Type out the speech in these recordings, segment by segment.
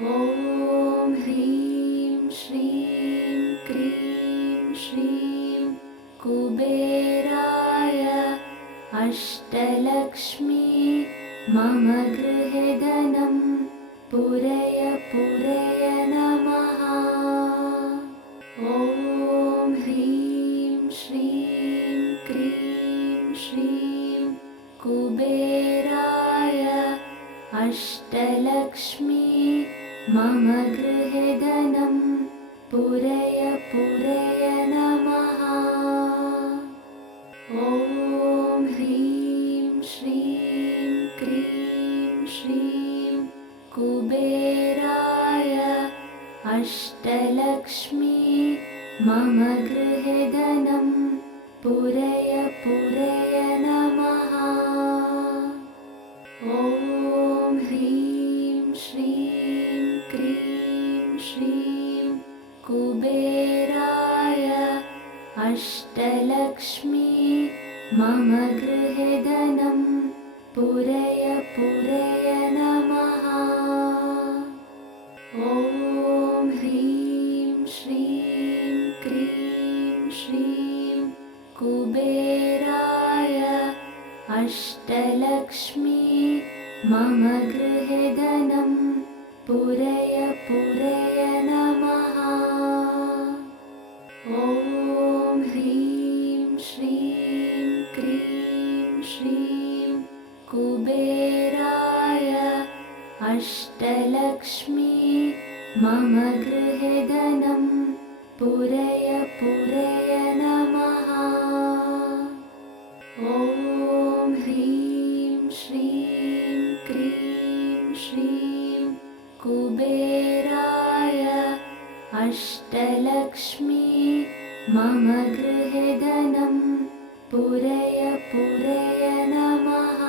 ॐ ह्रीं श्रीं क्रीं श्रीं कुबेराय अष्टलक्ष्मी मम गृहे धनं पूरय पूरय नमः। ॐ ह्रीं श्रीं क्रीं श्रीं कुबेराय अष्टलक्ष्मी मम गृहे धनं पूरय पूरय नमः। ॐ ह्रीं श्रीं क्रीं श्रीं कुबेराय अष्टलक्ष्मी मम गृहे धनं पूरय पूरय नमः। ॐ ह्रीं श्रीं क्रीं श्रीं कुबेराय अष्टलक्ष्मी मम गृहे धनं पूरय पूरय नमः। ॐ ह्रीं श्रीं क्रीं श्रीं कुबेराय अष्टलक्ष्मी मम गृहे धनं पूरय पूरय नमः। ॐ ह्रीं श्रीं क्रीं श्रीं कुबेराय अष्टलक्ष्मी मम गृहे धनं पूरय पूरय नमः। ॐ ह्रीं श्रीं क्रीं श्रीं कुबेराय अष्टलक्ष्मी मम गृहे धनं पूरय पूरय नमः।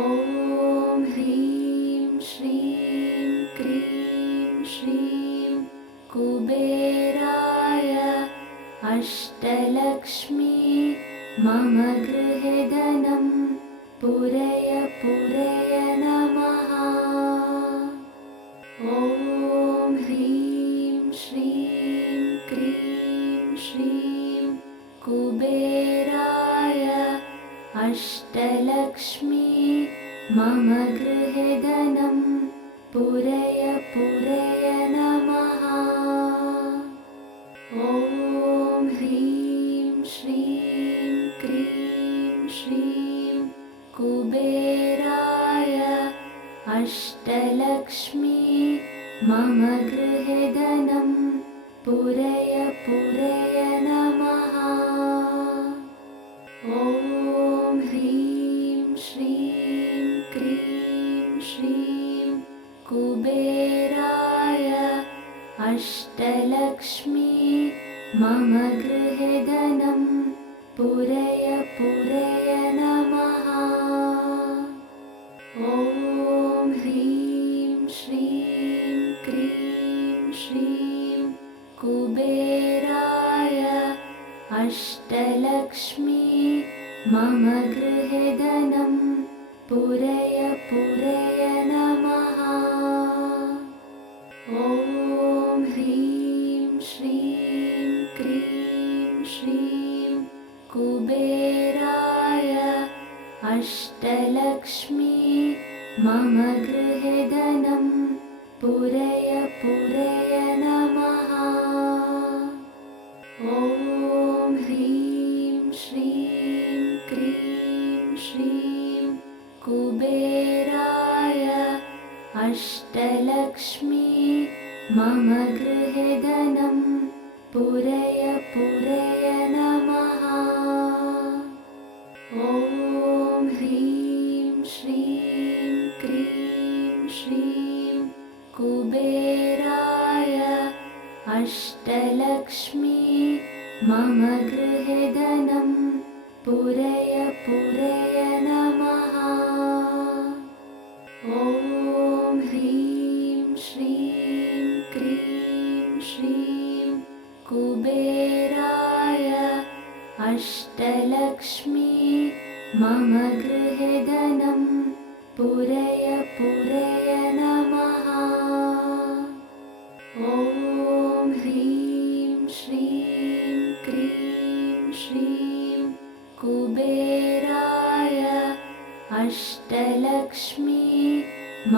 ॐ ह्रीं श्रीं क्रीं श्रीं कुबेराय अष्टलक्ष्मी मम गृहे धनं पूरय पूरय नमः। ॐ ह्रीं श्रीं क्रीं श्रीं कुबेराय अष्टलक्ष्मी मम गृहे धनं पूरय पूरय नमः। ॐ ह्रीं श्रीं क्रीं श्रीं कुबेराय अष्टलक्ष्मी मम गृहे धनं पूरय पूरय नमः। ॐ ह्रीं श्रीं क्रीं श्रीं कुबेराय अष्टलक्ष्मी मम गृहे धनं पूरय पूरय नमः। ॐ ह्रीं श्रीं क्रीं श्रीं कुबेराय अष्टलक्ष्मी मम गृहे धनं पूरय पूरय नमः। ॐ ह्रीं श्रीं क्रीं श्रीं कुबेराय अष्टलक्ष्मी मम गृहे धनं पूरय पूरय नमः। ॐ ह्रीं श्रीं क्रीं श्रीं कुबेराय अष्टलक्ष्मी मम गृहे धनं पूरय पूरय नमः। ॐ ह्रीं श्रीं क्रीं श्रीं कुबेराय अष्टलक्ष्मी मम गृहे धनं पूरय पूरय नमः। ॐ ह्रीं श्रीं क्रीं श्रीं कुबेराय अष्टलक्ष्मी मम गृहे धनं पूरय पूरय नमः।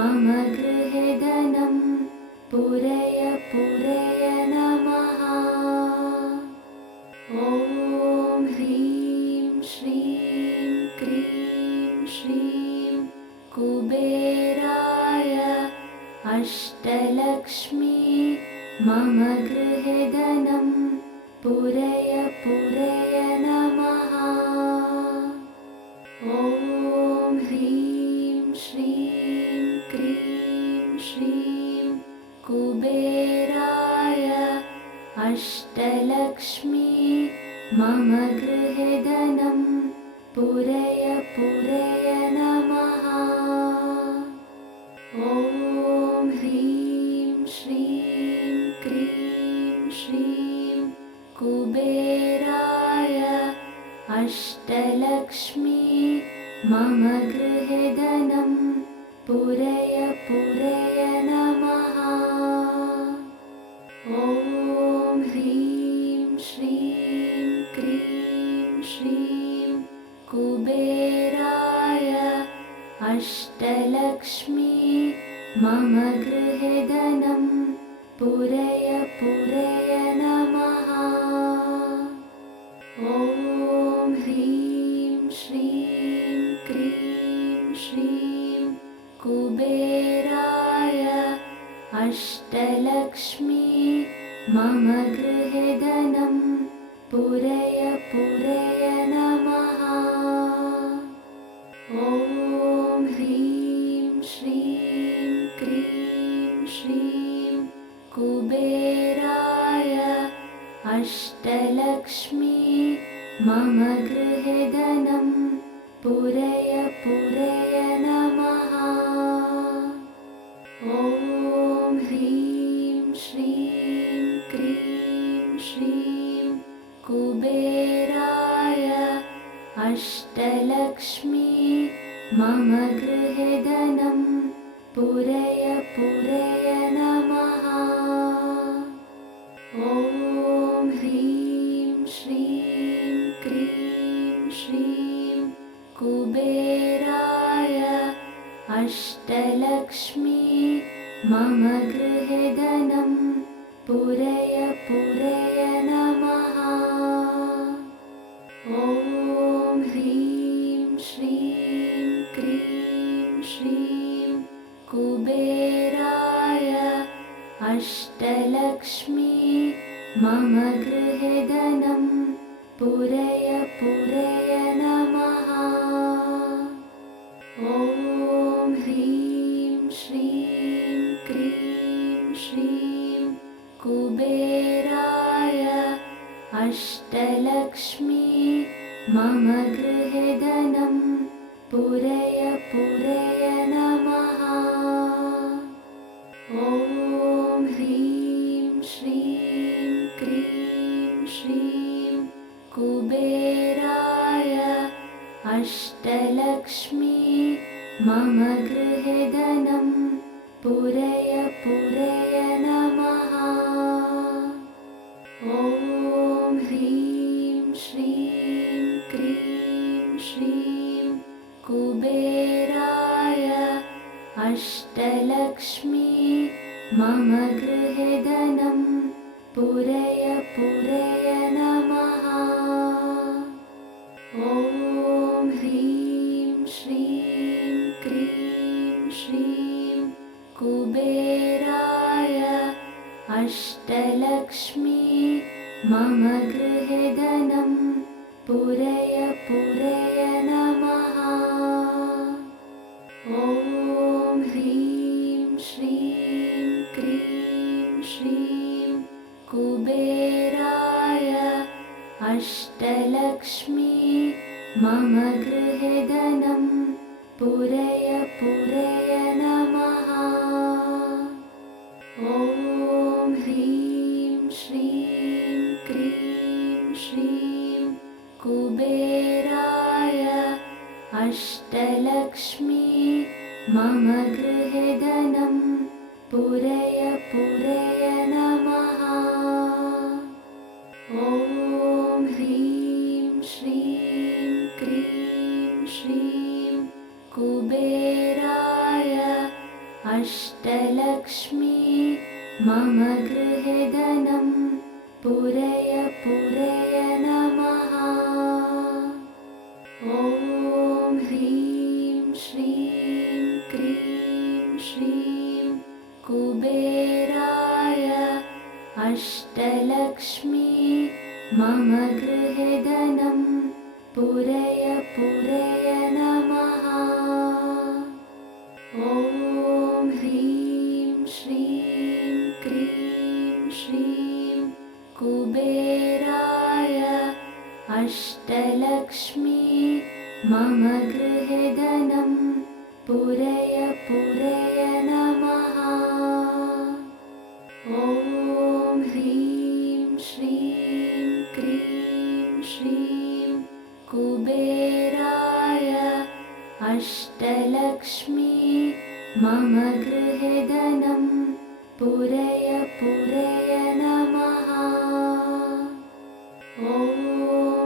मम गृहे धनं पूरय पूरय नमः। ॐ ह्रीं श्रीं क्रीं श्रीं कुबेराय अष्टलक्ष्मी मम गृहे धनं पूरय पूरय नमः। ॐ ह्रीं श्रीं क्रीं श्रीं कुबेराय अष्टलक्ष्मी मम गृहे धनं पूरय पूरय नमः। ॐ ह्रीं श्रीं क्रीं श्रीं कुबेराय अष्टलक्ष्मी मम गृहे धनं पूरय पूरय नमः। ॐ ह्रीं श्रीं क्रीं श्रीं कुबेराय अष्टलक्ष्मी मम गृहे धनं पूरय पूरय नमः। ॐ ह्रीं श्रीं क्रीं श्रीं कुबेराय अष्टलक्ष्मी मम गृहे धनं पूरय पूरय नमः। ॐ ह्रीं श्रीं क्रीं श्रीं कुबेराय अष्टलक्ष्मी मम गृहे धनं पूरय पूरय नमः। ॐ ह्रीं श्रीं क्रीं श्रीं कुबेराय अष्टलक्ष्मी मम गृहे धनं पूरय पूरय नमः। ॐ ह्रीं श्रीं क्रीं श्रीं कुबेराय अष्टलक्ष्मी मम गृहे धनं पूरय पूरय नमः। ॐ ह्रीं श्रीं क्रीं श्रीं कुबेराय अष्टलक्ष्मी मम गृहे धनं पूरय पूरय नमः। ॐ ह्रीं श्रीं क्रीं श्रीं कुबेराय अष्टलक्ष्मी मम गृहे धनं पूरय पूरय नमः। ॐ ह्रीं श्रीं क्रीं श्रीं कुबेराय अष्टलक्ष्मी मम गृहे धनं पूरय पूरय नमः। ॐ ह्रीं श्रीं क्रीं श्रीं कुबेराय अष्टलक्ष्मी मम गृहे धनं पूरय पूरय नमः। ॐ ह्रीं श्रीं क्रीं श्रीं कुबेराय अष्टलक्ष्मी मम गृहे धनं पूरय पूरय नमः। ॐ ह्रीं श्रीं क्रीं श्रीं कुबेराय अष्टलक्ष्मी मम गृहे धनं पूरय पूरय नमः। ॐ ह्रीं श्रीं क्रीं श्रीं कुबेराय अष्टलक्ष्मी मम गृहे धनं पूरय पूरय नमः। ॐ ह्रीं श्रीं क्रीं श्रीं कुबेराय अष्टलक्ष्मी मम गृहे धनं पूरय पूरय नमः। ॐ ह्रीं श्रीं क्रीं श्रीं कुबेराय अष्टलक्ष्मी मम गृहे धनं पूरय पूरय नमः। ॐ ह्रीं श्रीं क्रीं श्रीं कुबेराय अष्टलक्ष्मी मम गृहे धनं पूरय पूरय नमः। ॐ ह्रीं श्रीं क्रीं श्रीं कुबेराय अष्टलक्ष्मी मम गृहे धनं पूरय पूरय नमः। ॐ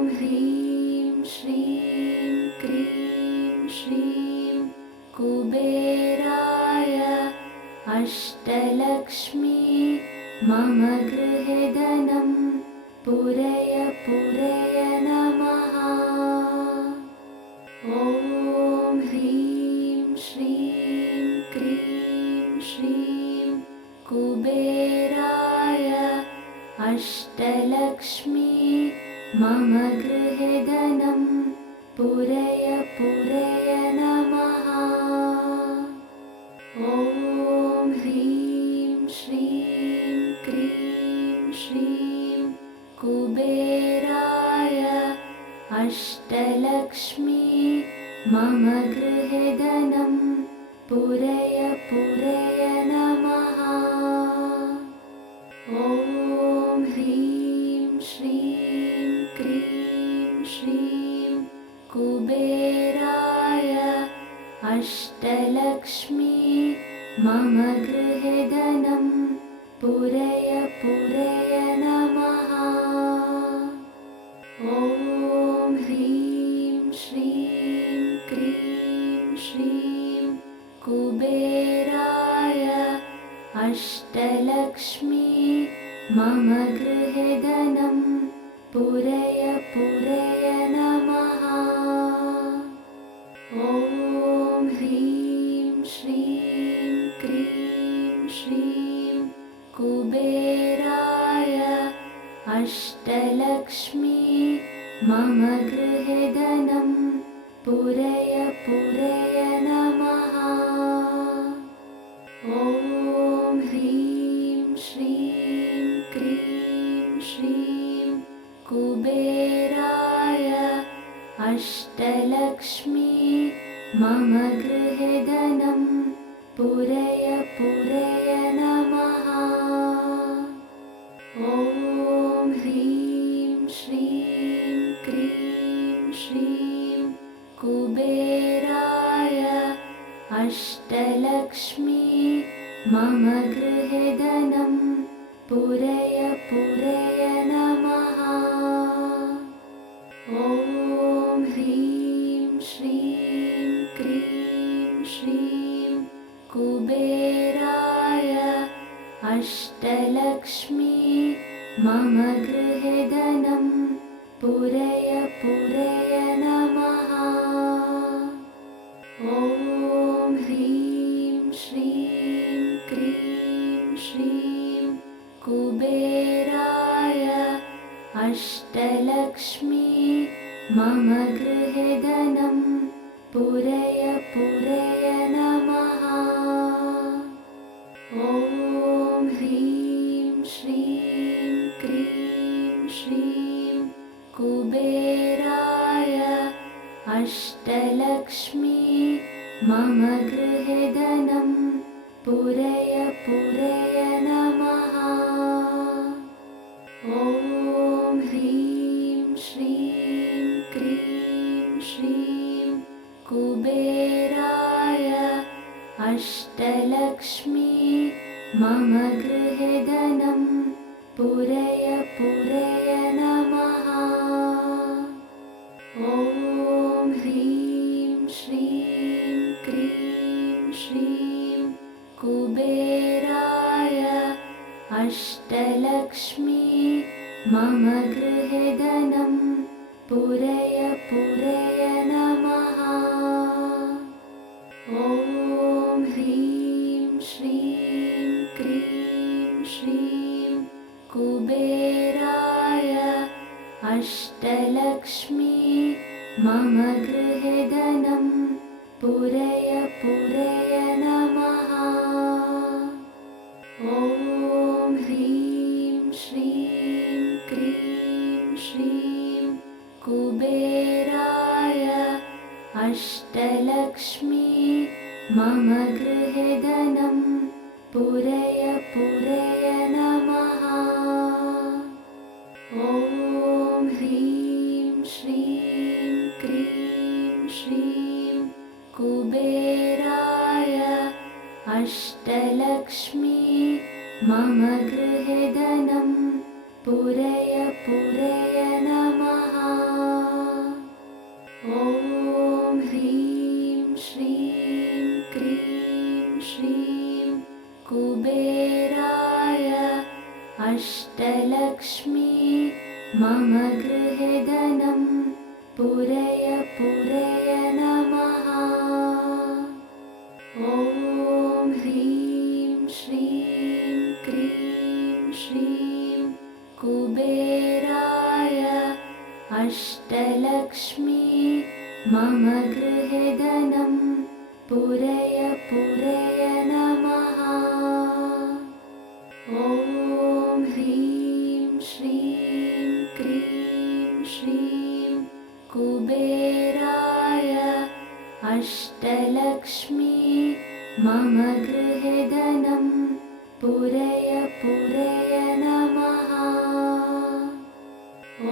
ह्रीं श्रीं क्रीं श्रीं कुबेराय अष्टलक्ष्मी मम गृहे धनं पूरय पूरय नमः। ॐ ह्रीं श्रीं क्रीं श्रीं कुबेराय अष्टलक्ष्मी मम गृहे धनं पूरय पूरय नमः। ॐ ह्रीं श्रीं क्रीं श्रीं कुबेराय अष्टलक्ष्मी मम गृहे धनं पूरय पूरय नमः। ॐ ह्रीं श्रीं क्रीं श्रीं कुबेराय अष्टलक्ष्मी मम गृहे धनं पूरय पूरय नमः। ॐ ह्रीं श्रीं क्रीं श्रीं कुबेराय अष्टलक्ष्मी मम गृहे धनं पूरय पूरय नमः। ॐ ह्रीं श्रीं क्रीं श्रीं कुबेराय अष्टलक्ष्मी मम गृहे धनं पूरय पूरय नमः। ॐ ह्रीं श्रीं क्रीं श्रीं कुबेराय अष्टलक्ष्मी मम गृहे धनं पूरय पूरय नमः। ॐ ह्रीं श्रीं क्रीं श्रीं कुबेराय अष्टलक्ष्मी मम गृहे धनं पूरय पूरय नमः। ॐ ह्रीं श्रीं क्रीं श्रीं कुबेराय अष्टलक्ष्मी मम गृहे धनं पूरय पूरय नमः। ॐ ह्रीं श्रीं क्रीं श्रीं कुबेराय अष्टलक्ष्मी मम गृहे धनं पूरय पूरय नमः। ॐ ह्रीं श्रीं क्रीं श्रीं कुबेराय अष्टलक्ष्मी मम गृहे धनं पूरय पूरय नमः। ॐ ह्रीं श्रीं क्रीं श्रीं कुबेराय अष्टलक्ष्मी मम गृहे धनं पूरय पूरय नमः। ॐ ह्रीं श्रीं क्रीं श्रीं कुबेराय अष्टलक्ष्मी मम गृहे धनं पूरय पूरय नमः। ॐ ह्रीं श्रीं क्रीं श्रीं कुबेराय अष्टलक्ष्मी मम गृहे धनं पूरय पूरय नमः। ॐ ह्रीं श्रीं क्रीं श्रीं कुबेराय अष्टलक्ष्मी मम गृहे धनं पूरय पूरय नमः। ॐ ह्रीं श्रीं क्रीं श्रीं कुबेराय अष्टलक्ष्मी मम गृहे धनं पूरय पूरय नमः। ॐ ह्रीं श्रीं क्रीं श्रीं कुबेराय अष्टलक्ष्मी मम गृहे धनं पूरय पूरय नमः। ॐ ह्रीं श्रीं क्रीं श्रीं कुबेराय अष्टलक्ष्मी मम गृहे धनं पूरय पूरय नमः। ॐ ह्रीं श्रीं क्रीं श्रीं कुबेराय अष्टलक्ष्मी मम गृहे धनं पूरय पूरय नमः।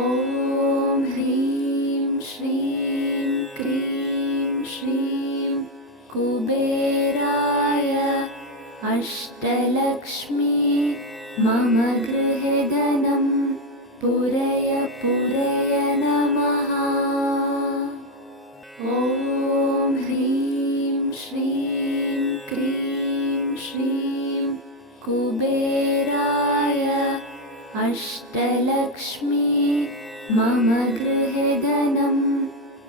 ॐ ह्रीं श्रीं क्रीं श्रीं कुबेराय अष्टलक्ष्मी मम गृहे धनं पूरय पूरय नमः। ॐ ह्रीं श्रीं क्रीं श्रीं कुबेराय अष्टलक्ष्मी मम गृहे धनं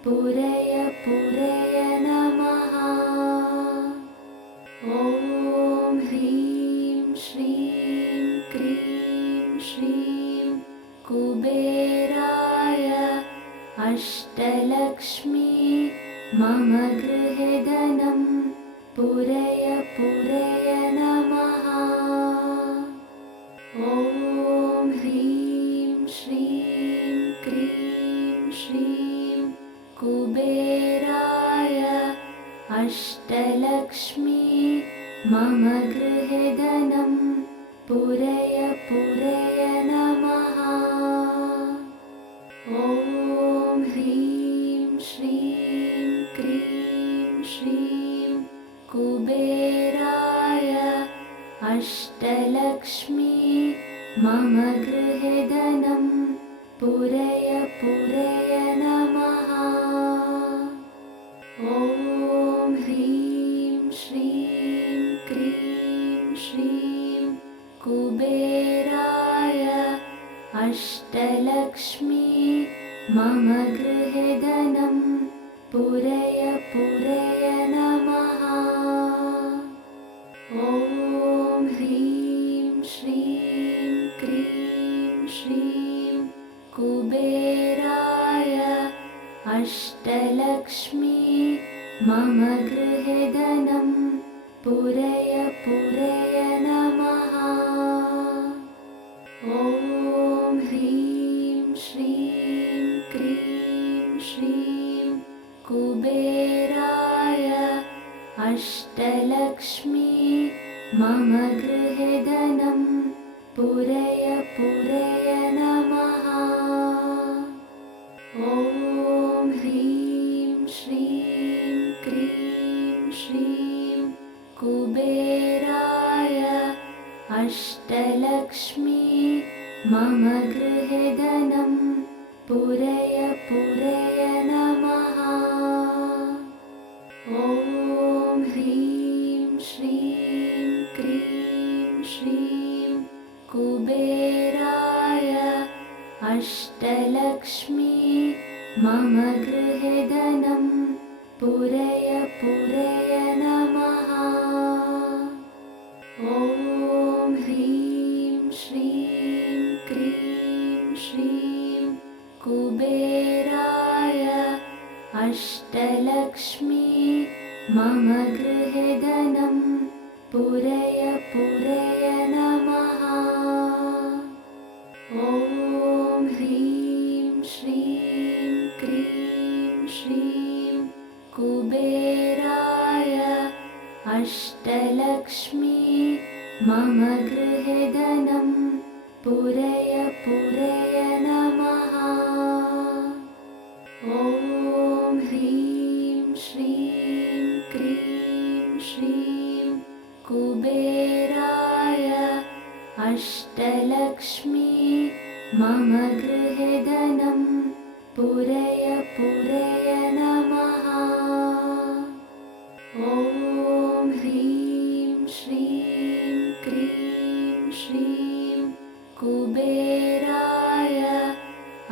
पूरय पूरय नमः। ॐ ह्रीं श्रीं क्रीं श्रीं कुबेराय अष्टलक्ष्मी मम गृहे धनं पूरय पूरय नमः। ॐ ह्रीं श्रीं क्रीं श्रीं कुबेराय अष्टलक्ष्मी मम गृहे धनं पूरय पूरय नमः। ॐ ह्रीं श्रीं क्रीं श्रीं कुबेराय अष्टलक्ष्मी मम गृहे धनं पूरय पूरय नमः। ॐ ह्रीं श्रीं क्रीं श्रीं कुबेराय अष्टलक्ष्मी मम गृहे धनं पूरय पूरय नमः। ॐ ह्रीं श्रीं क्रीं श्रीं कुबेराय अष्टलक्ष्मी मम गृहे धनं पूरय पूरय नमः। ॐ ह्रीं श्रीं क्रीं श्रीं कुबेराय अष्टलक्ष्मी मम गृहे धनं पूरय पूरय नमः। ॐ ह्रीं श्रीं क्रीं श्रीं कुबेराय अष्टलक्ष्मी मम गृहे धनं पूरय पूरय नमः। ॐ ह्रीं श्रीं कुबेराय अष्टलक्ष्मी मम गृहे धनं पूरय पूरय नमः। ॐ ह्रीं श्रीं क्रीं श्रीं कुबेराय अष्टलक्ष्मी मम गृहे धनं पूरय पूरय नमः। ॐ ह्रीं श्रीं क्रीं श्रीं कुबेराय अष्टलक्ष्मी मम गृहे धनं पूरय पूरय नमः। ॐ ह्रीं श्रीं क्रीं श्रीं कुबेराय अष्टलक्ष्मी मम गृहे धनं पूरय पूरय नमः। ॐ ह्रीं श्रीं क्रीं श्रीं कुबेराय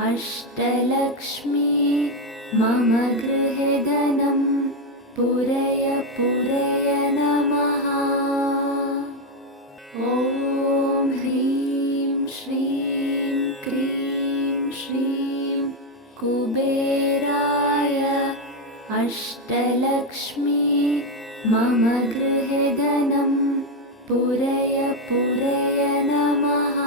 अष्टलक्ष्मी मम गृहे धनं पूरय पूरय नमः। ॐ ह्रीं श्रीं क्रीं श्रीं कुबेराय अष्टलक्ष्मी मम गृहे धनं पूरय पूरय नमः।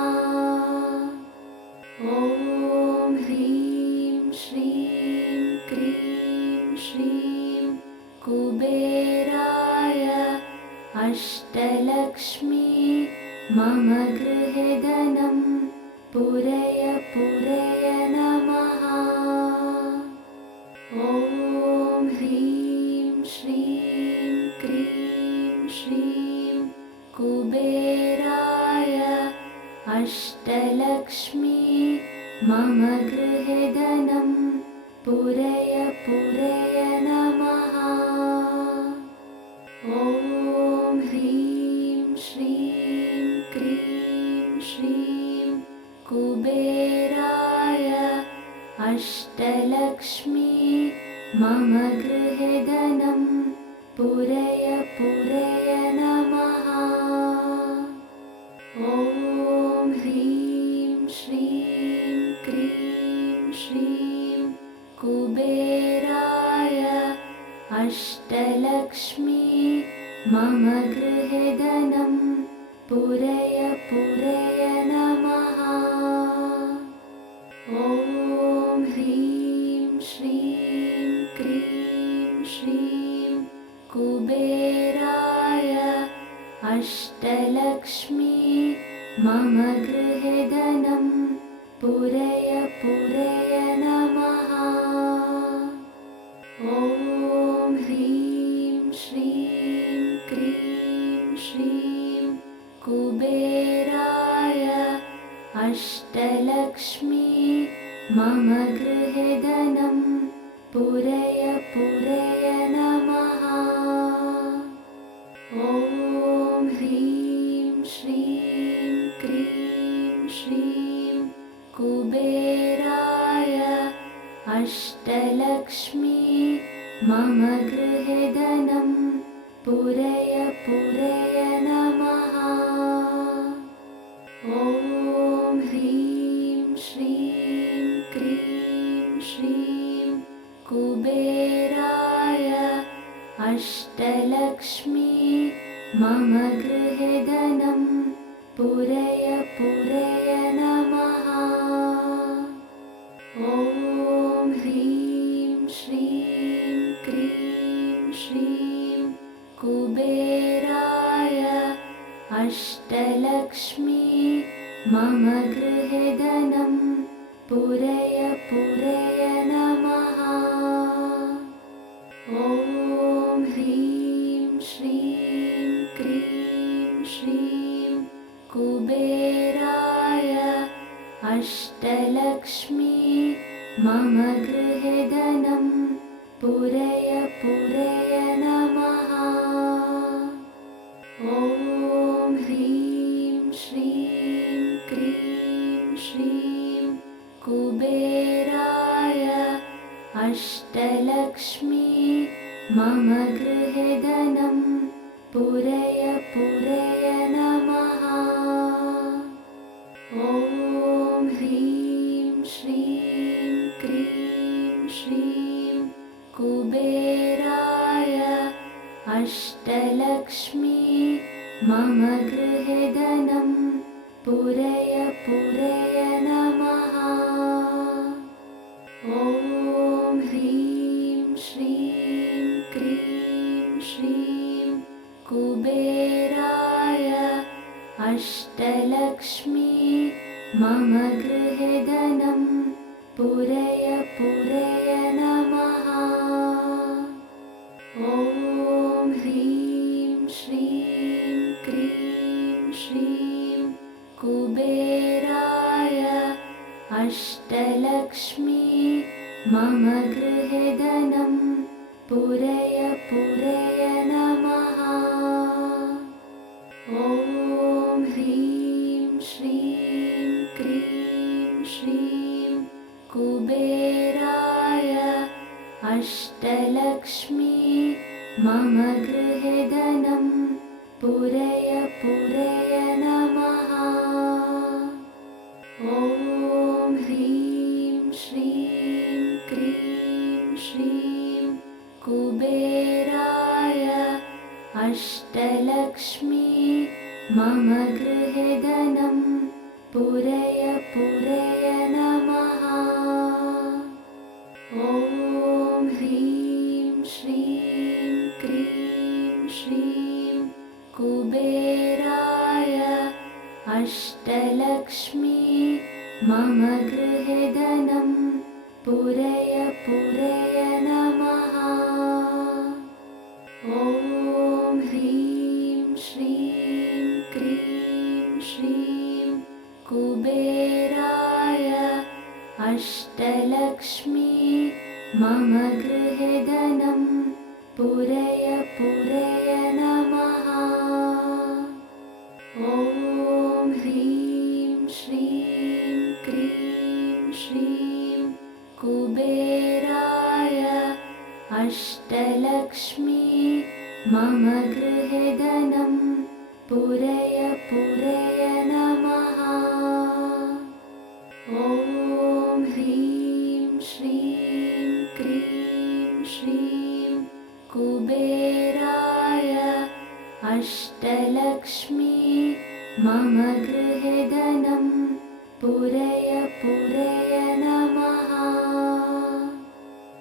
ॐ ह्रीं श्रीं क्रीं श्रीं कुबेराय अष्टलक्ष्मी मम गृहे धनं पूरय पूरय नमः। ॐ ह्रीं श्रीं क्रीं श्रीं कुबेराय अष्टलक्ष्मी मम गृहे धनं पूरय पूरय नमः। ॐ ह्रीं श्रीं क्रीं श्रीं कुबेराय अष्टलक्ष्मी मम गृहे धनं पूरय पूरय नमः। ॐ ह्रीं श्रीं क्रीं श्रीं कुबेराय अष्टलक्ष्मी मम गृहे धनं पूरय पूरय नमः। ॐ ह्रीं श्रीं क्रीं श्रीं कुबेराय अष्टलक्ष्मी मम गृहे धनं पूरय पूरय नमः। ॐ ह्रीं श्रीं क्रीं श्रीं कुबेराय अष्टलक्ष्मी मम गृहे धनं पूरय पूरय नमः। ॐ ह्रीं श्रीं क्रीं श्रीं कुबेराय अष्टलक्ष्मी मम गृहे धनं पूरय पूरय नमः। ॐ ह्रीं श्रीं क्रीं श्रीं कुबेराय अष्टलक्ष्मी मम गृहे धनं पूरय पूरय नमः। ॐ ह्रीं श्रीं क्रीं श्रीं कुबेराय अष्टलक्ष्मी मम गृहे धनं पूरय पूरय नमः। ॐ ह्रीं श्रीं क्रीं श्रीं कुबेराय अष्टलक्ष्मी मम गृहे धनं पूरय पूरय नमः। ॐ ह्रीं श्रीं क्रीं श्रीं कुबेराय अष्टलक्ष्मी मम गृहे धनं पूरय पूरय नमः। ॐ ह्रीं श्रीं क्रीं श्रीं कुबेराय अष्टलक्ष्मी मम गृहे धनं पूरय पूरय नमः। ॐ ह्रीं श्रीं क्रीं श्रीं कुबेराय अष्टलक्ष्मी मम गृहे धनं पूरय पूरय नमः। ॐ ह्रीं श्रीं क्रीं श्रीं कुबेराय अष्टलक्ष्मी मम गृहे धनं पूरय पूरय नमः। ॐ ह्रीं श्रीं क्रीं श्रीं कुबेराय अष्टलक्ष्मी मम गृहे धनं पूरय पूरय नमः। ॐ ह्रीं श्रीं क्रीं श्रीं कुबेराय अष्टलक्ष्मी मम गृहे धनं पूरय पूरय नमः। ॐ ह्रीं श्रीं क्रीं श्रीं कुबेराय अष्टलक्ष्मी मम गृहे धनं पूरय पूरय नमः। ॐ ह्रीं श्रीं क्रीं श्रीं कुबेराय अष्टलक्ष्मी मम गृहे धनं पूरय पूरय नमः। ॐ ह्रीं श्रीं क्रीं श्रीं कुबेराय अष्टलक्ष्मी मम गृहे धनं पूरय पूरय नमः। ॐ ह्रीं श्रीं क्रीं श्रीं कुबेराय अष्टलक्ष्मी मम गृहे